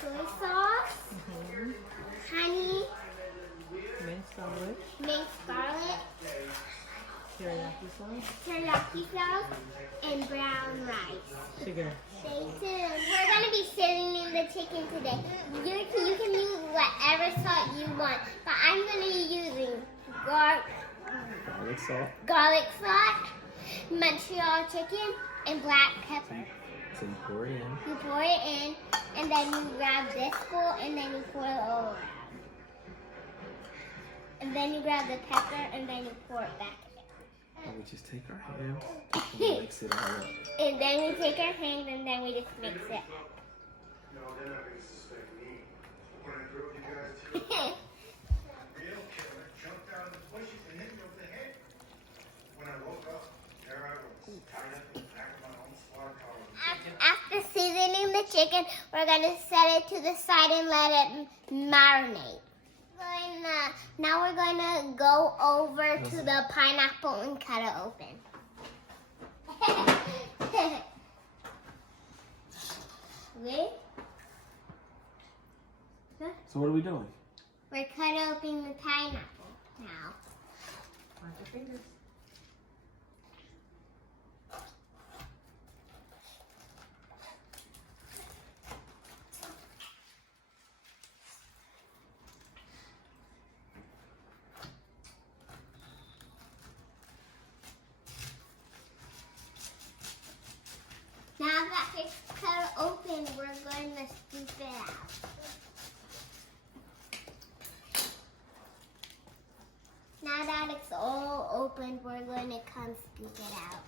soy sauce, honey, Minced garlic. minced garlic, Teriyaki sauce. and brown rice. Chicken. Stay tuned. We're going to be seasoning the chicken today. You can use whatever salt you want, but I'm going to be using Garlic salt. Montreal chicken, and black pepper. So you pour it in. You pour it in, and then you grab this bowl, and then you pour it all around. And then you grab the pepper, and then you pour it back in. And we just take our hand and mix it all up. And then we take our hand, and then we just mix it up. After seasoning the chicken, we're going to set it to the side and let it marinate. Now we're going to go over to the pineapple and cut it open. Wait. So what are we doing? We're cutting open the pineapple now. Watch your fingers. Now that it's cut open, we're going to scoop it out. Now that it's all open, we're going to come scoop it out.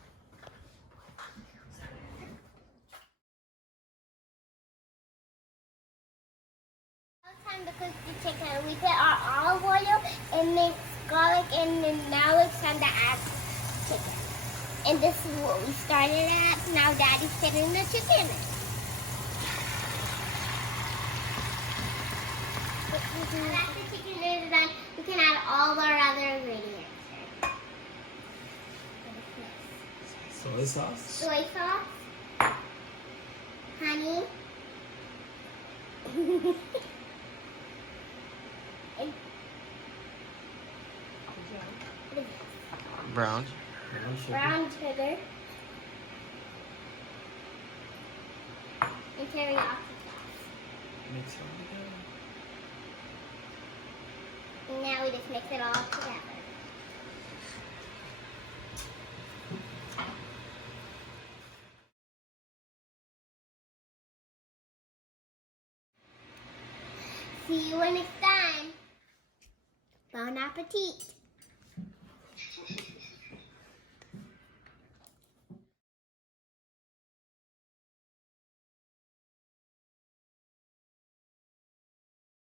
Now it's time to cook the chicken. We put our olive oil and mix garlic, and then now it's time to add chicken. And this is what we started at. Now Daddy's putting the chicken in. Now that the chicken is done, we can add all our other ingredients. Soy sauce. Soy sauce. Honey. And Brown. brown sugar. And teriyaki sauce. Mix it all together. And now we just mix it all together. See you when it's done. Bon appetit.